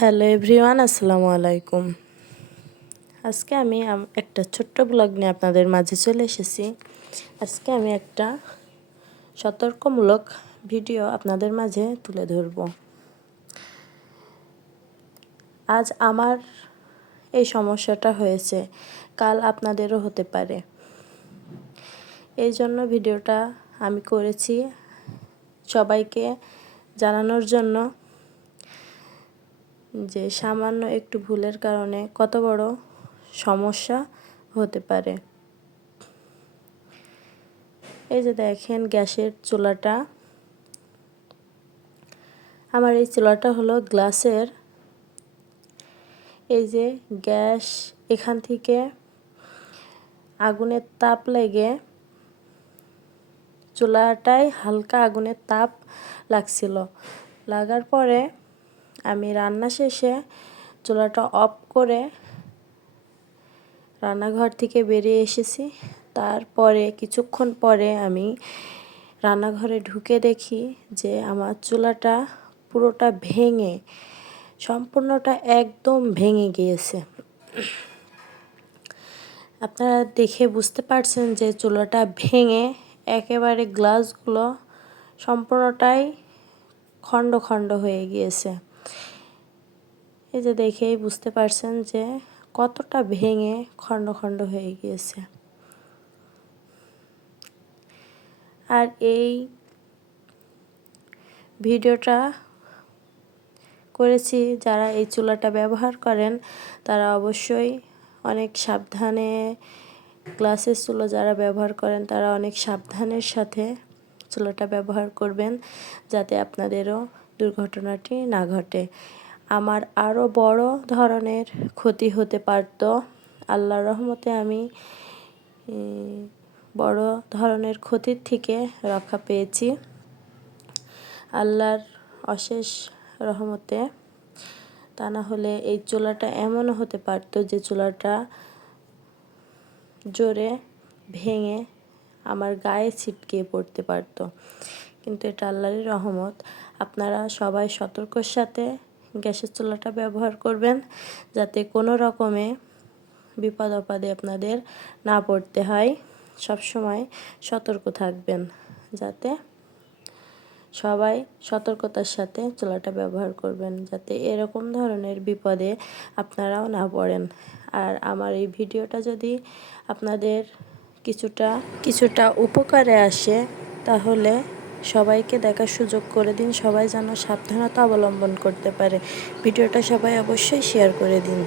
Hello everyone, আসসালামু আলাইকুম। আজকে আমি একটা ছোট্ট ব্লগ নিয়ে আপনাদের মাঝে চলে এসেছি। আজকে আমি একটা সতর্কমূলক ভিডিও আপনাদের মাঝে তুলে ধরব। আজ আমার এই সমস্যাটা হয়েছে, কাল আপনাদেরও হতে পারে। এই জন্য ভিডিওটা আমি করেছি সবাইকে জানানোর জন্য যে সামান্য একটু ভুলের কারণে কত বড় সমস্যা হতে পারে। এই যে দেখেন গ্যাসের চুলাটা, আমার এই চুলাটা হলো গ্লাসের। এই যে গ্যাস এখান থেকে আগুনের তাপ লেগে চুলাটায় হালকা আগুনের তাপ লাগছিল। লাগার পরে আমি রান্না শেষে চুলাটা অফ করে রান্নাঘর থেকে বেরিয়ে এসেছি। তারপরে কিছুক্ষণ পরে আমি রান্নাঘরে ঢুকে দেখি যে আমার চুলাটা পুরোটা ভেঙে, সম্পূর্ণটা একদম ভেঙে গিয়েছে। আপনারা দেখে বুঝতে পারছেন যে চুলাটা ভেঙে একেবারে গ্লাসগুলো সম্পূর্ণটাই খণ্ড খণ্ড হয়ে গিয়েছে। এই যে দেখেই বুঝতে পারছেন যে কতটা ভেঙে খণ্ড খণ্ড হয়ে গিয়েছে। আর এই ভিডিওটা করেছি যারা এই চুলাটা ব্যবহার করেন তারা অবশ্যই অনেক সাবধানে, গ্লাসের চুলা যারা ব্যবহার করেন তারা অনেক সাবধানের সাথে চুলাটা ব্যবহার করবেন, যাতে আপনাদেরও দুর্ঘটনাটি না ঘটে। আমার আরও বড় ধরনের ক্ষতি হতে পারত। আল্লাহর রহমতে আমি বড় ধরনের ক্ষতির থেকে রক্ষা পেয়েছি আল্লাহর অশেষ রহমতে। তা না হলে এই চুলাটা এমনও হতে পারত যে চুলাটা জোরে ভেঙে আমার গায়ে ছিটকে পড়তে পারত। কিন্তু এটা আল্লাহরই রহমত। আপনারা সবাই সতর্কর সাথে গ্যাসের চুলাটা ব্যবহার করবেন, যাতে কোনো রকমে বিপদ আপদে আপনাদের না পড়তে হয়। সবসময় সতর্ক থাকবেন, যাতে সবাই সতর্কতার সাথে চুলাটা ব্যবহার করবেন, যাতে এরকম ধরনের বিপদে আপনারাও না পড়েন। আর আমার এই ভিডিওটা যদি আপনাদের কিছুটা উপকারে আসে, তাহলে সবাইকে দেখার সুযোগ করে দিন। সবাই যেন সাবধানতা অবলম্বন করতে পারে। ভিডিওটা সবাই অবশ্যই শেয়ার করে দিন।